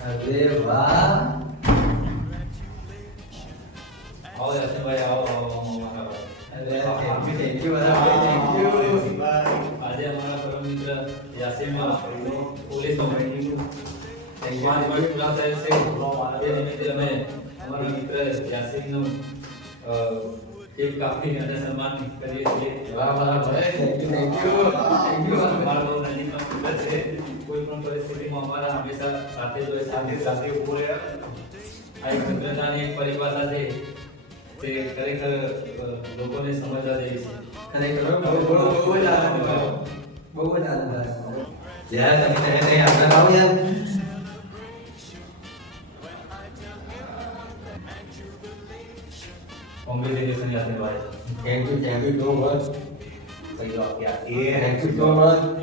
અરે વાહ આવો યાસીનભાઈ આવો અરે થેન્ક યુ બરાબર થેન્ક યુ આજે અમારા પરમ મિત્ર યાસીન પોલીસમાં થેન્ક પાંચ યુ વર્ષ પૂરા થયેલ છે તે નિમિત્તે અમે અમારા મિત્ર યાસીનનું કેક કાપી અને સન્માન કરીએ છીએ વાહ વાહ ભાઈ થેન્ક યુ અમારા બહુ નજીકનો મિત્ર છે કોઈ પણ પરિસ્થિતિમાં અમારા હંમેશા સાથે જ હોય સાથે ઊભો રહે આ એક મિત્રતાની એક પરિભાષા છે તે ખરેખર લોકોને સમજવા જેવી છે ખરેખર બહુ જ આનંદ આવ્યો બહુ જ આનંદ આવ્યો યાર તમે નહીં આપણા આવો યાર congratulation યાસીનભાઈ thank you so much સહી જવાબ क्या ये થેન્ક યુ સો મચ